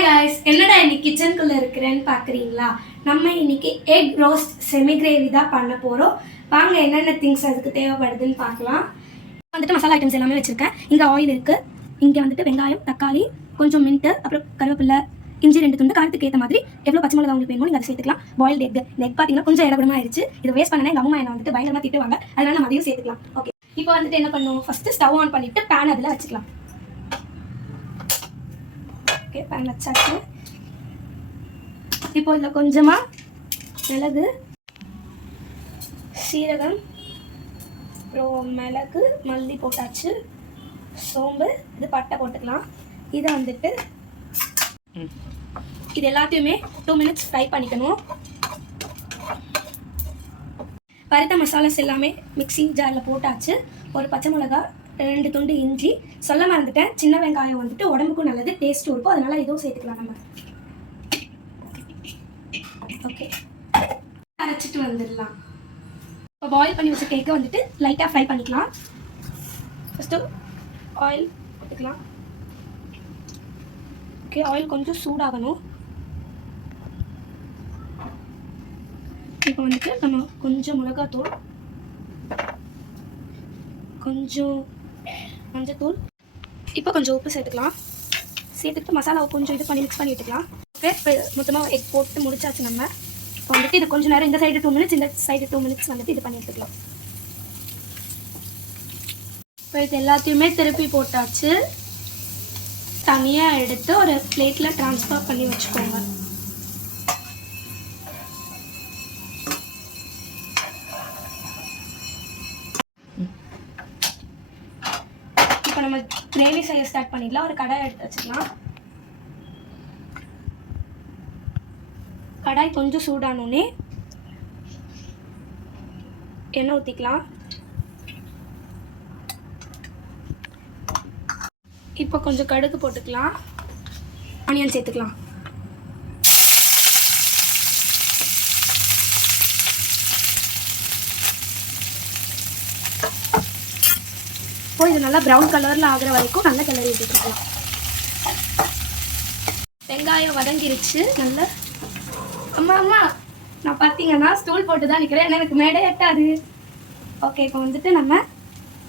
Hi guys, என்னடா இன்னைக்கு கிச்சனுக்குள்ளே இருக்கிறேன்னு பார்க்குறீங்களா? நம்ம இன்னைக்கு எக் ரோஸ்ட் செமி கிரேவி தான் பண்ண போகிறோம். வாங்க என்னென்ன திங்ஸ் அதுக்கு தேவைப்படுதுன்னு பார்க்கலாம். வந்துட்டு மசாலா ஐட்டம்ஸ் எல்லாமே வச்சுருக்கேன். இங்கே ஆயில் இருக்குது, இங்கே வந்துட்டு வெங்காயம், தக்காளி, கொஞ்சம் மின்ட்டு, அப்புறம் கருவேப்பிலை, இஞ்சி 2 துண்டு, காரத்துக்கு ஏற்ற மாதிரி எவ்வளோ பச்சை மிளகா உங்களுக்கு வேணுமோ நீங்கள் அதை சேர்த்துக்கலாம். பாயில்டு எக், இந்த எக் பார்த்தீங்கன்னா கொஞ்சம் இடகுடமாக ஆயிடுச்சு. இதை வேஸ்ட் பண்ணேன், எங்கள் அம்மா என்னை வந்துட்டு பயங்கரமாக திட்டுவாங்க. அதனால நம்ம அதையும் சேர்த்துக்கலாம். ஓகே, இப்போ வந்துட்டு என்ன பண்ணுவோம், ஃபஸ்ட்டு ஸ்டவ் ஆன் பண்ணிவிட்டு பேன் அதில் வச்சுக்கலாம். ஓகே, பேன் வச்சாச்சு. இப்போ இதில் கொஞ்சமாக மிளகு, சீரகம், அப்புறம் மிளகு, மல்லி போட்டாச்சு, சோம்பு, இது பட்டை போட்டுக்கலாம். இதை வந்துட்டு இது எல்லாத்தையுமே 2 மினிட்ஸ் ஃப்ரை பண்ணிக்கணும். வறுத்த மசாலாஸ் எல்லாமே மிக்ஸி ஜாரில் போட்டாச்சு. ஒரு பச்சை மிளகா, 2 துண்டு இஞ்சி, சொல்ல மறந்துட்டேன், சின்ன வெங்காயம் வந்துட்டு உடம்புக்கும் நல்லது, டேஸ்ட்டும் இருக்கும், அதனால இதுவும் சேர்த்துக்கலாம் நம்ம. ஓகே, அரைச்சிட்டு வந்துடலாம். இப்போ பாயில் பண்ணி வச்ச கேக்கை வந்துட்டு லைட்டாக ஃப்ரை பண்ணிக்கலாம். ஃபஸ்ட்டு ஆயில் போட்டுக்கலாம். ஓகே, ஆயில் கொஞ்சம் சூடாகணும். இப்போ வந்துட்டு நம்ம கொஞ்சம் மிளகாத்தூள், கொஞ்சம் மஞ்சத்தூள், இப்போ கொஞ்சம் உப்பு சேர்த்துக்கலாம். சேர்த்துட்டு மசாலாவை கொஞ்சம் இது பண்ணி மிக்ஸ் பண்ணி விட்டுக்கலாம். ஓகே, இப்போ மொத்தமாக எக் போட்டு முடிச்சாச்சு. நம்ம இப்போ வந்துட்டு இது கொஞ்சம் நேரம் இந்த சைடு 2 மினிட்ஸ், இந்த சைடு 2 மினிட்ஸ் வந்துட்டு இது பண்ணி எடுத்துக்கலாம். இப்போ இது எல்லாத்தையுமே திருப்பி போட்டாச்சு. தனியாக எடுத்து ஒரு பிளேட்டில் ட்ரான்ஸ்ஃபர் பண்ணி வச்சுக்கோங்க. இப்போ நம்ம கிரேவி செய்ய ஸ்டார்ட் பண்ணிடலாம். ஒரு கடாய் எடுத்து வச்சுக்கலாம். கடாய் கொஞ்சம் சூடானோடனே எண்ணெய் ஊற்றிக்கலாம். இப்போ கொஞ்சம் கடுகு போட்டுக்கலாம். ஆனியன் சேர்த்துக்கலாம். இப்போ இது நல்லா ப்ரௌன் கலரில் ஆகிற வரைக்கும் நல்லா கிளறி விட்டுக்கலாம். வெங்காயம் வதங்கிருச்சு நல்லா. அம்மா அம்மா நான் பார்த்தீங்கன்னா ஸ்டூல் போட்டு தான் நிற்கிறேன், ஏன்னா எனக்கு மேடை எட்டாது. ஓகே, இப்போ வந்துட்டு நம்ம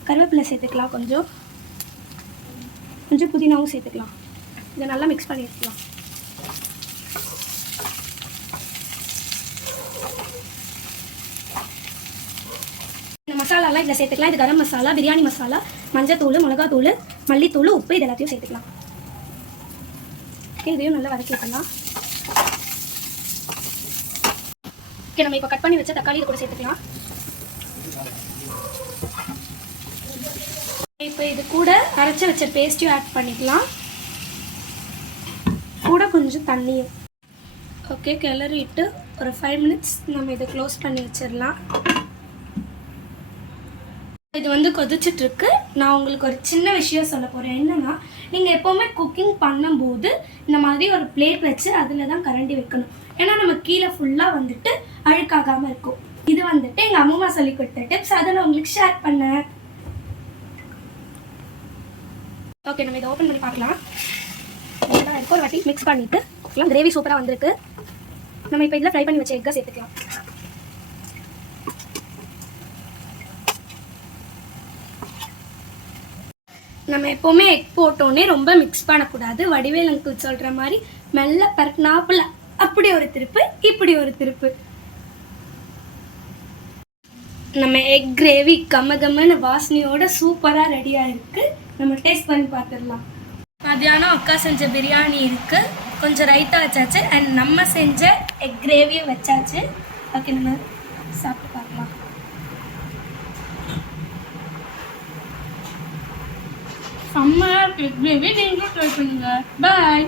கருவேப்பிலை சேர்த்துக்கலாம். கொஞ்சம் புதினாவும் சேர்த்துக்கலாம். இதை நல்லா மிக்ஸ் பண்ணி எடுத்துக்கலாம். இந்த மசாலாலாம் இதில் சேர்த்துக்கலாம். இது கரம் மசாலா, பிரியாணி மசாலா, மஞ்சத்தூள், மிளகாத்தூள், மல்லித்தூள், உப்பு, இது எல்லாத்தையும் சேர்த்துக்கலாம். ஓகே, இதையும் நல்லா வதக்கி வைக்கலாம். ஓகே, நம்ம இப்போ கட் பண்ணி வச்ச தக்காளி இது கூட சேர்த்துக்கலாம். இப்போ இது கூட அரைச்சி வச்ச பேஸ்ட்டையும் ஆட் பண்ணிக்கலாம். கூட கொஞ்சம் தண்ணியும். ஓகே, கிளறிட்டு ஒரு 5 மினிட்ஸ் நம்ம இதை க்ளோஸ் பண்ணி வச்சிடலாம். இது வந்து கொதிச்சிட்ருக்கு. நான் உங்களுக்கு ஒரு சின்ன விஷயம் சொல்ல போகிறேன். என்னென்னா, நீங்கள் எப்போவுமே குக்கிங் பண்ணும்போது இந்த மாதிரி ஒரு பிளேட் வச்சு அதில் தான் கரண்டி வைக்கணும். ஏன்னா நம்ம கீழே ஃபுல்லாக வந்துட்டு அழுக்காகாமல் இருக்கும். இது வந்துட்டு எங்கள் அம்மா சொல்லி கொடுத்த டிப்ஸ், அதை நான் உங்களுக்கு ஷேர் பண்ணேன். ஓகே, நம்ம இதை ஓப்பன் பண்ணி பார்க்கலாம். ஒரு வாட்டி மிக்ஸ் பண்ணிவிட்டு எல்லாம் கிரேவி சூப்பராக வந்திருக்கு. நம்ம இப்போ இதில் ஃப்ரை பண்ணி வச்ச எக்கை சேர்த்துக்கலாம். நம்ம எப்போவுமே எக் போட்டோன்னே ரொம்ப மிக்ஸ் பண்ணக்கூடாது. வடிவேல் அங்கிள் சொல்கிற மாதிரி மெல்ல பரட்டினாப்புல அப்படி ஒரு திருப்பு, இப்படி ஒரு திருப்பு. நம்ம எக் கிரேவி கம்மன்னு வாசனையோட சூப்பராக ரெடியாக இருக்குது. நம்ம டேஸ்ட் பண்ணி பார்த்துடலாம். மத்தியானம் அக்கா செஞ்ச பிரியாணி இருக்குது, கொஞ்சம் ரைத்தா வச்சாச்சு, அண்ட் நம்ம செஞ்ச எக் கிரேவியும் வச்சாச்சு. ஓகே, நம்ம சாப்பிட்டு பார்க்கலாம். செம்மையாக எக் கிரேவி, நீங்களும் ட்ரை பண்ணுங்கள். பாய்.